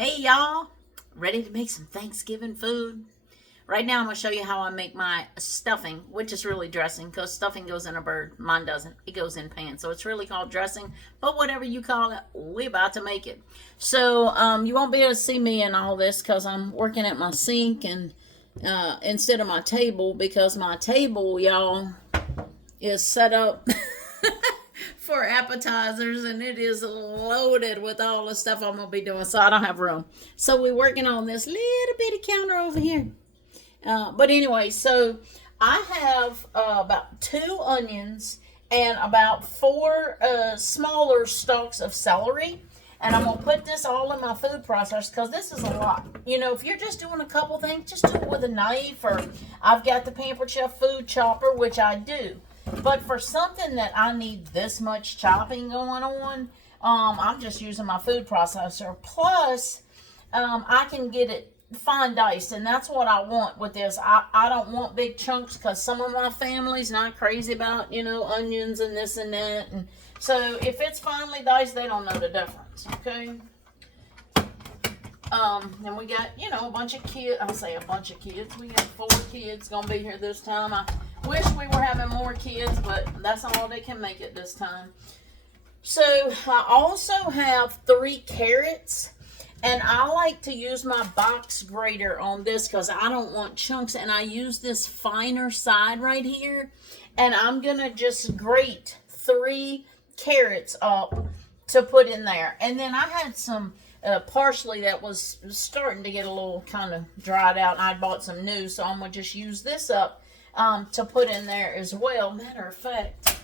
Hey y'all, ready to make some Thanksgiving food? Right now I'm going to show you how I make my stuffing, which is really dressing because stuffing goes in a bird. Mine doesn't. It goes in pan. So it's really called dressing, but whatever you call it, we're about to make it. So you won't be able to see me in all this because I'm working at my sink and instead of my table, because my table, y'all, is set up for appetizers and it is loaded with all the stuff I'm gonna be doing, so I don't have room. So we're working on this little bitty counter over here. But anyway, so I have about 2 onions and about 4 smaller stalks of celery. And I'm going to put this all in my food processor because this is a lot. You know, if you're just doing a couple things, just do it with a knife. Or I've got the Pampered Chef food chopper, which I do. But for something that I need this much chopping going on, I'm just using my food processor. Plus, I can get it fine diced, and that's what I want with this. I don't want big chunks because some of my family's not crazy about, you know, onions and this and that. And so if it's finely diced, they don't know the difference, okay? And we got, you know, a bunch of kids. I say a bunch of kids. We got 4 kids gonna be here this time. I wish we were having more kids, but that's all they can make it this time. So I also have 3 carrots. And I like to use my box grater on this because I don't want chunks. And I use this finer side right here. And I'm going to just grate 3 carrots up to put in there. And then I had some parsley that was starting to get a little kind of dried out. And I bought some new. So I'm going to just use this up to put in there as well. Matter of fact,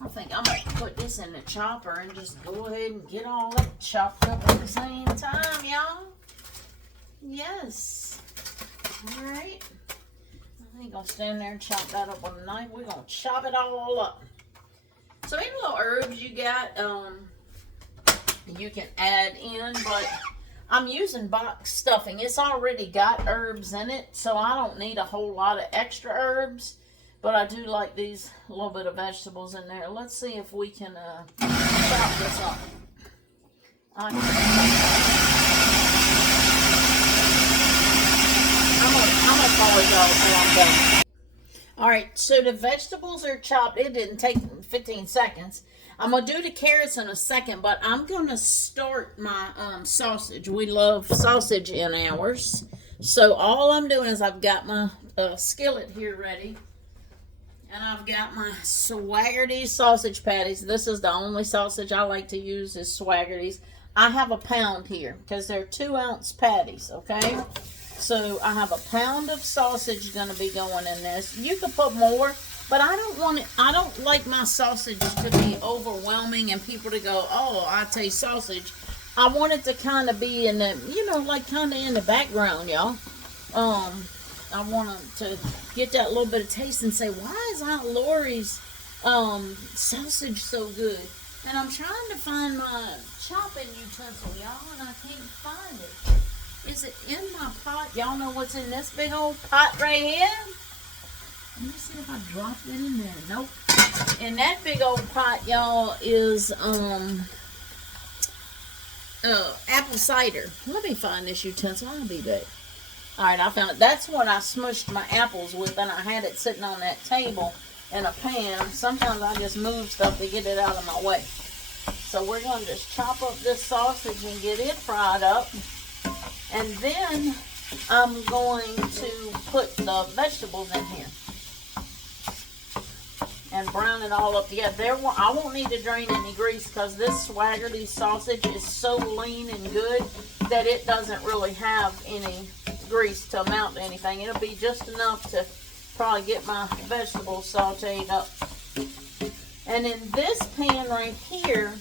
I think I'm going to put this in the chopper and just go ahead and get all that chopped up at the same time, y'all. Yes. All right. I think I'll stand there and chop that up on the knife. We're going to chop it all up. So any little herbs you got, you can add in, but I'm using box stuffing. It's already got herbs in it, so I don't need a whole lot of extra herbs. But I do like these little bit of vegetables in there. Let's see if we can chop this up. I'm gonna call it while I'm done. All right, so the vegetables are chopped. It didn't take 15 seconds. I'm gonna do the carrots in a second, but I'm gonna start my sausage. We love sausage in ours. So all I'm doing is I've got my skillet here ready. And I've got my Swaggerty's sausage patties. This is the only sausage I like to use is Swaggerty's. I have a pound here because they're 2-ounce patties, okay? So I have a pound of sausage going to be going in this. You could put more, but I don't want it. I don't like my sausages to be overwhelming and people to go, oh, I taste sausage. I want it to kind of be in the, you know, like kind of in the background, y'all. I want to get that little bit of taste and say, why is Aunt Lori's sausage so good? And I'm trying to find my chopping utensil, y'all, and I can't find it. Is it in my pot? Y'all know what's in this big old pot right here? Let me see if I dropped it in there. Nope. And that big old pot, y'all, is apple cider. Let me find this utensil. I'll be back. Alright, I found it. That's what I smushed my apples with, and I had it sitting on that table in a pan. Sometimes I just move stuff to get it out of my way. So we're going to just chop up this sausage and get it fried up. And then I'm going to put the vegetables in here. And brown it all up together. I won't need to drain any grease because this Swaggerty sausage is so lean and good that it doesn't really have any grease to amount to anything. It'll be just enough to probably get my vegetables sauteed up. And in this pan right here,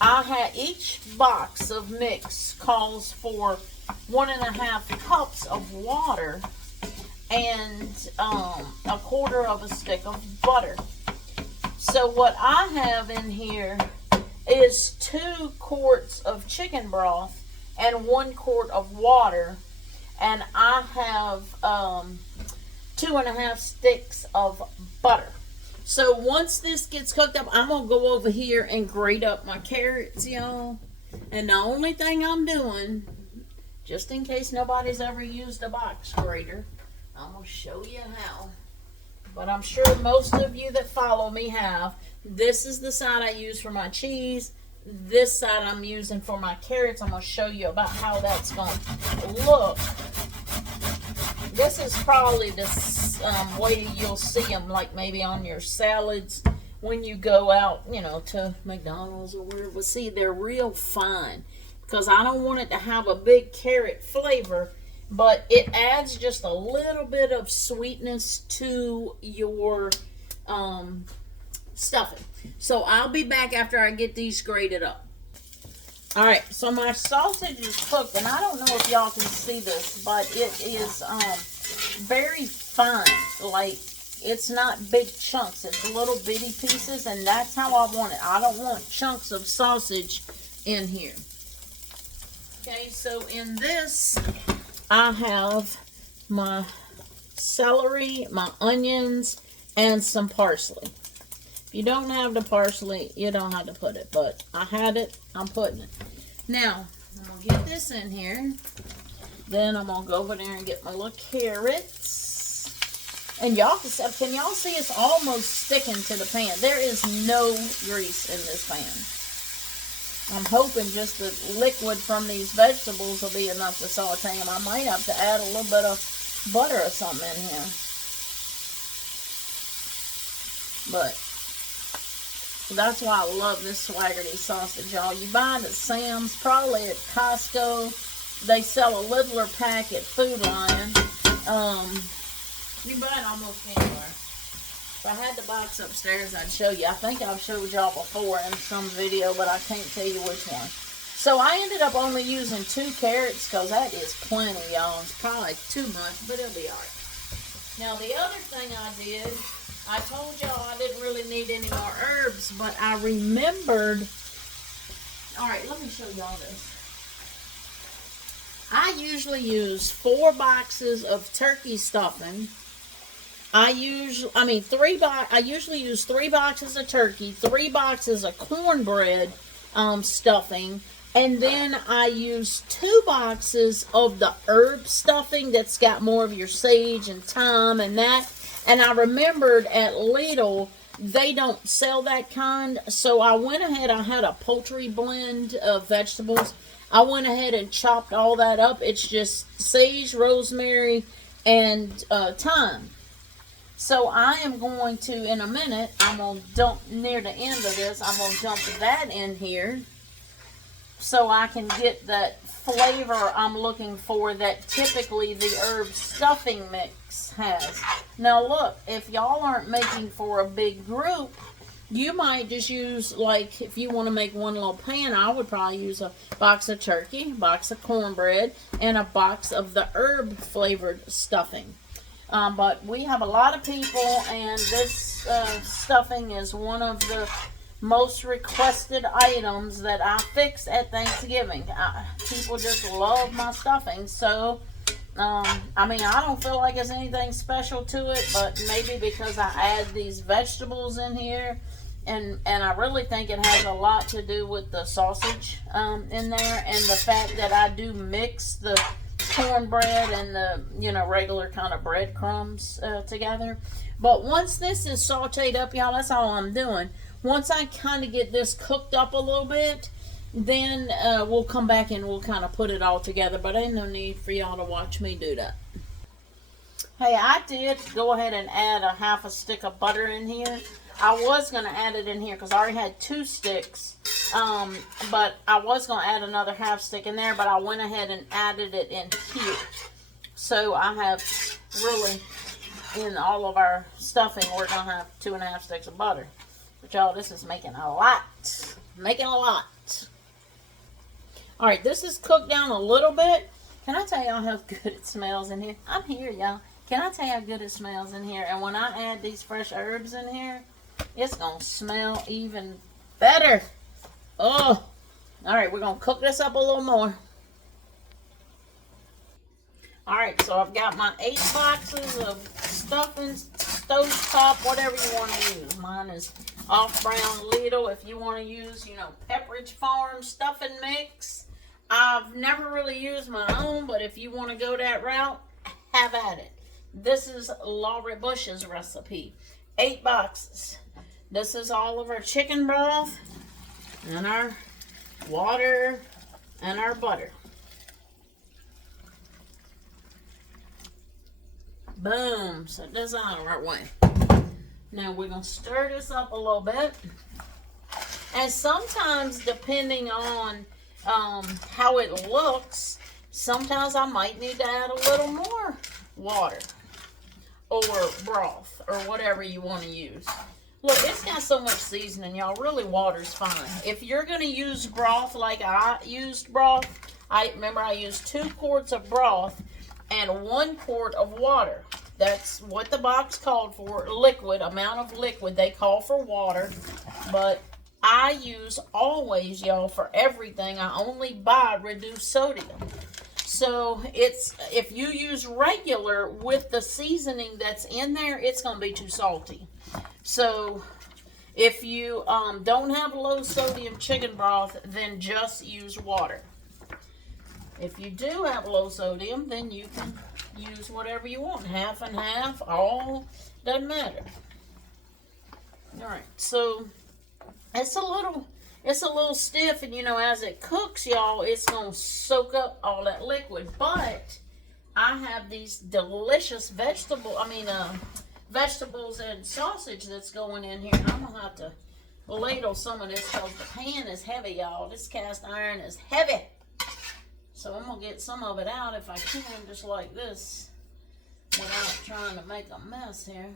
I have each box of mix calls for 1.5 cups of water and a quarter of a stick of butter. So what I have in here is 2 quarts of chicken broth and 1 quart of water, and I have 2.5 sticks of butter. So once this gets cooked up, I'm gonna go over here and grate up my carrots, y'all. And the only thing I'm doing just in case nobody's ever used a box grater, I'm going to show you how. But I'm sure most of you that follow me have. This is the side I use for my cheese. This side I'm using for my carrots. I'm going to show you about how that's going to look. This is probably the way you'll see them, like maybe on your salads when you go out, you know, to McDonald's or wherever. See, they're real fine because I don't want it to have a big carrot flavor, but it adds just a little bit of sweetness to your stuffing. So I'll be back after I get these grated up. All right, so my sausage is cooked, and I don't know if y'all can see this, but it is very fine. Like, it's not big chunks. It's little bitty pieces, and that's how I want it. I don't want chunks of sausage in here. Okay, so in this, I have my celery, my onions, and some parsley. If you don't have the parsley, you don't have to put it, but I had it, I'm putting it. Now, I'm going to get this in here. Then I'm going to go over there and get my little carrots. And y'all can y'all see it's almost sticking to the pan. There is no grease in this pan. I'm hoping just the liquid from these vegetables will be enough to saute them. I might have to add a little bit of butter or something in here. But that's why I love this Swaggerty sausage, y'all. You buy it at Sam's, probably at Costco. They sell a littler pack at Food Lion. You buy it almost anywhere. If I had the box upstairs, I'd show you. I think I've showed y'all before in some video, but I can't tell you which one. So I ended up only using 2 carrots because that is plenty, y'all. It's probably too much, but it'll be all right. Now, the other thing I did, I told y'all I didn't really need any more herbs, but I remembered. All right, let me show y'all this. I usually use 4 boxes of turkey stuffing. I usually use 3 boxes of turkey, 3 boxes of cornbread stuffing, and then I use 2 boxes of the herb stuffing that's got more of your sage and thyme and that. And I remembered at Lidl, they don't sell that kind. So I went ahead, I had a poultry blend of vegetables. I went ahead and chopped all that up. It's just sage, rosemary, and thyme. So I am going to, in a minute, I'm going to dump near the end of this, I'm going to dump that in here so I can get that flavor I'm looking for that typically the herb stuffing mix has. Now look, if y'all aren't making for a big group, you might just use, like, if you want to make one little pan, I would probably use a box of turkey, a box of cornbread, and a box of the herb flavored stuffing. But we have a lot of people, and this stuffing is one of the most requested items that I fix at Thanksgiving. People just love my stuffing, so I mean, I don't feel like it's anything special to it, but maybe because I add these vegetables in here, and I really think it has a lot to do with the sausage in there, and the fact that I do mix the cornbread and the, you know, regular kind of breadcrumbs together. But once this is sauteed up, y'all, that's all I'm doing. Once I kind of get this cooked up a little bit, then we'll come back and we'll kind of put it all together. But ain't no need for y'all to watch me do that. Hey, I did go ahead and add a half a stick of butter in here. I was going to add it in here because I already had 2 sticks. But I was going to add another half stick in there, but I went ahead and added it in here. So I have really, in all of our stuffing, we're going to have 2.5 sticks of butter. But y'all, this is making a lot. Making a lot. Alright, this is cooked down a little bit. Can I tell y'all how good it smells in here? I'm here, y'all. Can I tell you how good it smells in here? And when I add these fresh herbs in here, it's going to smell even better. Oh. Alright, we're going to cook this up a little more. Alright, so I've got my 8 boxes of stuffing, stovetop, whatever you want to use. Mine is Off Brown Lidl. If you want to use, you know, Pepperidge Farm stuffing mix, I've never really used my own, but if you want to go that route, have at it. This is Laurie Bush's recipe. 8 boxes. This is all of our chicken broth and our water and our butter. Boom. So this is out of our way. Now we're going to stir this up a little bit. And sometimes, depending on how it looks, sometimes I might need to add a little more water or broth or whatever you want to use. Look, it's got so much seasoning, y'all. Really, water's fine. If you're going to use broth like I used broth, I used 2 quarts of broth and 1 quart of water. That's what the box called for, liquid, amount of liquid. They call for water, but I use always, y'all, for everything. I only buy reduced sodium. So it's, if you use regular with the seasoning that's in there, it's going to be too salty. So if you don't have low sodium chicken broth, then just use water. If you do have low sodium, then you can use whatever you want. Half and half, all, doesn't matter. All right, so it's a little stiff, and you know, as it cooks, y'all, it's gonna soak up all that liquid. But I have these delicious vegetables and sausage that's going in here. And I'm gonna have to ladle some of this because the pan is heavy, y'all. This cast iron is heavy. So I'm gonna get some of it out if I can, just like this, without trying to make a mess here.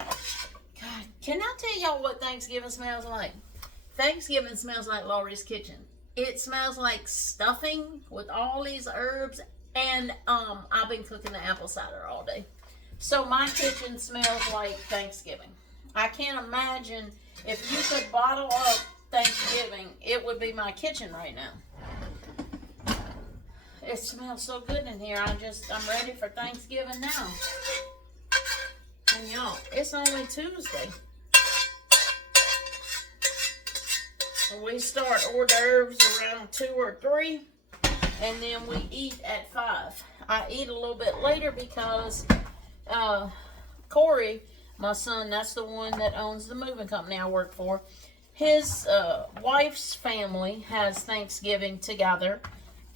God, can I tell y'all what Thanksgiving smells like? Thanksgiving smells like Laurie's kitchen. It smells like stuffing with all these herbs, and I've been cooking the apple cider all day. So my kitchen smells like Thanksgiving. I can't imagine if you could bottle up Thanksgiving, it would be my kitchen right now. It smells so good in here. I'm ready for Thanksgiving now. And y'all, it's only Tuesday. We start hors d'oeuvres around 2 or 3, and then we eat at 5. I eat a little bit later because Corey, my son, that's the one that owns the moving company I work for, his wife's family has Thanksgiving together,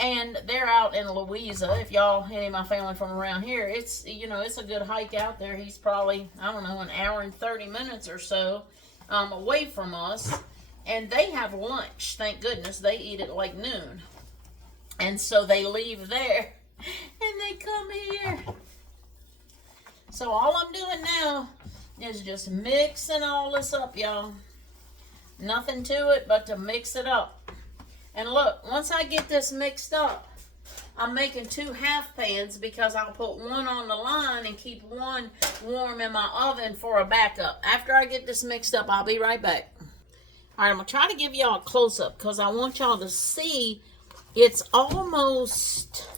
and they're out in Louisa. If y'all, any of my family from around here, it's, you know, it's a good hike out there. He's probably, I don't know, an hour and 30 minutes or so away from us. And they have lunch, thank goodness. They eat at like noon. And so they leave there and they come here. So all I'm doing now is just mixing all this up, y'all. Nothing to it but to mix it up. And look, once I get this mixed up, I'm making 2 half pans because I'll put one on the line and keep one warm in my oven for a backup. After I get this mixed up, I'll be right back. All right, I'm going to try to give y'all a close-up because I want y'all to see it's almost,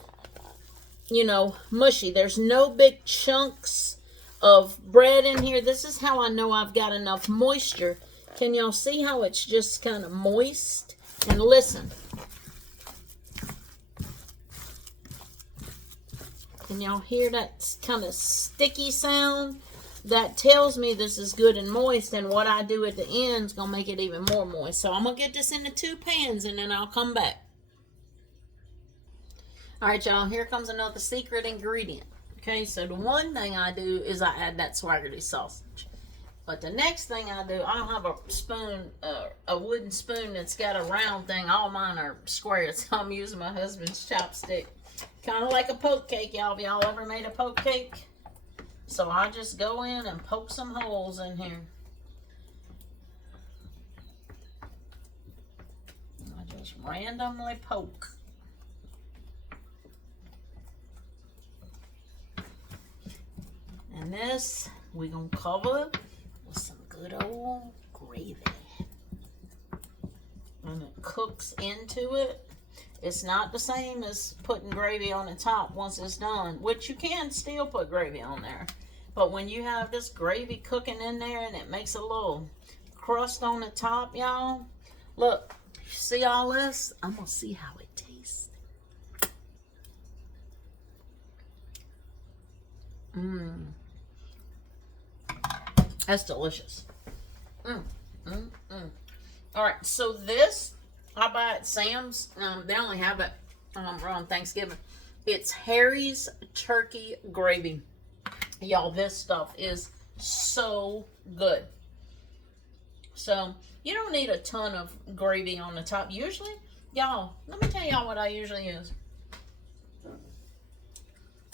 you know, mushy. There's no big chunks of bread in here. This is how I know I've got enough moisture. Can y'all see how it's just kind of moist? And listen. Can y'all hear that kind of sticky sound? That tells me this is good and moist, and what I do at the end is going to make it even more moist. So I'm going to get this into 2 pans, and then I'll come back. All right, y'all, here comes another secret ingredient. Okay, so the one thing I do is I add that Swaggerty sausage. But the next thing I do, I don't have a spoon, a wooden spoon that's got a round thing. All mine are square, so I'm using my husband's chopstick. Kind of like a poke cake, y'all. Have y'all ever made a poke cake? So I just go in and poke some holes in here. I just randomly poke. And this, we're going to cover with some good old gravy. And it cooks into it. It's not the same as putting gravy on the top once it's done, which you can still put gravy on there. But when you have this gravy cooking in there and it makes a little crust on the top, y'all, look, see all this? I'm going to see how it tastes. Mmm. That's delicious. Mmm. Mmm. Mmm. All right, so this I buy at Sam's. They only have it around Thanksgiving. It's Harry's turkey gravy. Y'all, this stuff is so good. So you don't need a ton of gravy on the top. Usually, y'all, let me tell y'all what I usually use.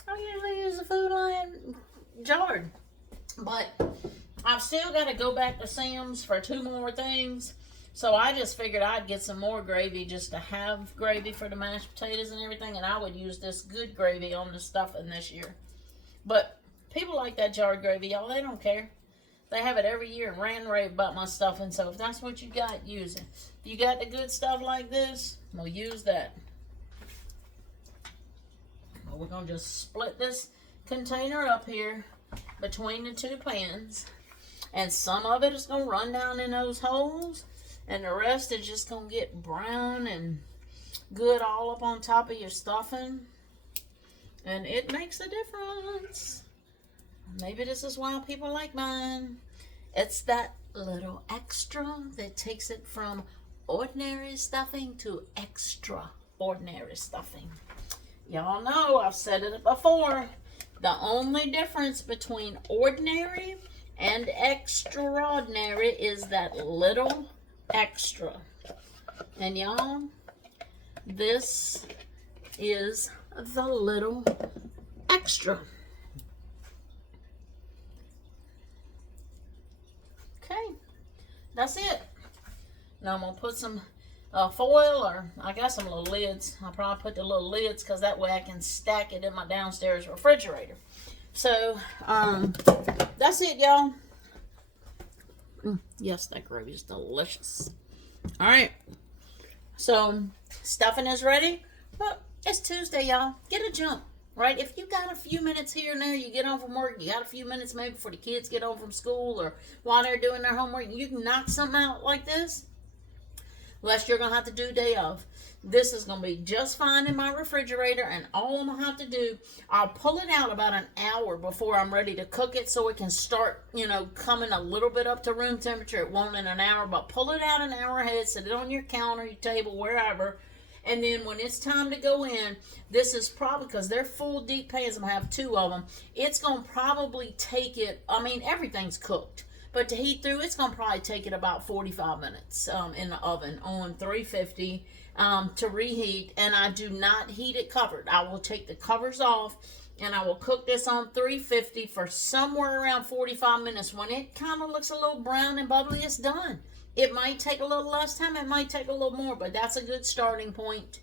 I usually use the Food Lion jarred, but I've still got to go back to Sam's for 2 more things. So I just figured I'd get some more gravy just to have gravy for the mashed potatoes and everything, and I would use this good gravy on the stuffing this year. But people like that jarred gravy, y'all. They don't care. They have it every year and rant and rave about my stuffing. So if that's what you got, use it. If you got the good stuff like this, we'll use that. Well, we're going to just split this container up here between the 2 pans. And some of it is going to run down in those holes. And the rest is just going to get brown and good all up on top of your stuffing. And it makes a difference. Maybe this is why people like mine. It's that little extra that takes it from ordinary stuffing to extraordinary stuffing. Y'all know, I've said it before. The only difference between ordinary and extraordinary is that little extra. And y'all, this is the little extra. Okay, that's it. Now I'm gonna put some foil, or I got some little lids. I'll probably put the little lids because that way I can stack it in my downstairs refrigerator. So that's it, y'all. Yes, that gravy is delicious. All right, so stuffing is ready. Well, it's Tuesday, y'all. Get a jump, right? If you got a few minutes here and there, you get home from work, you got a few minutes maybe before the kids get home from school or while they're doing their homework, you can knock something out like this. Unless you're going to have to do a day off. This is going to be just fine in my refrigerator, and all I'm going to have to do, I'll pull it out about an hour before I'm ready to cook it so it can start, coming a little bit up to room temperature. It won't in an hour, but pull it out an hour ahead, set it on your counter, your table, wherever, and then when it's time to go in, this is probably, because they're full deep pans, I'm going to have 2 of them, it's going to probably take it, everything's cooked. But to heat through, it's going to probably take it about 45 minutes in the oven on 350 to reheat. And I do not heat it covered. I will take the covers off and I will cook this on 350 for somewhere around 45 minutes. When it kind of looks a little brown and bubbly, it's done. It might take a little less time. It might take a little more, but that's a good starting point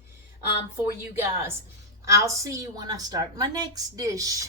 for you guys. I'll see you when I start my next dish.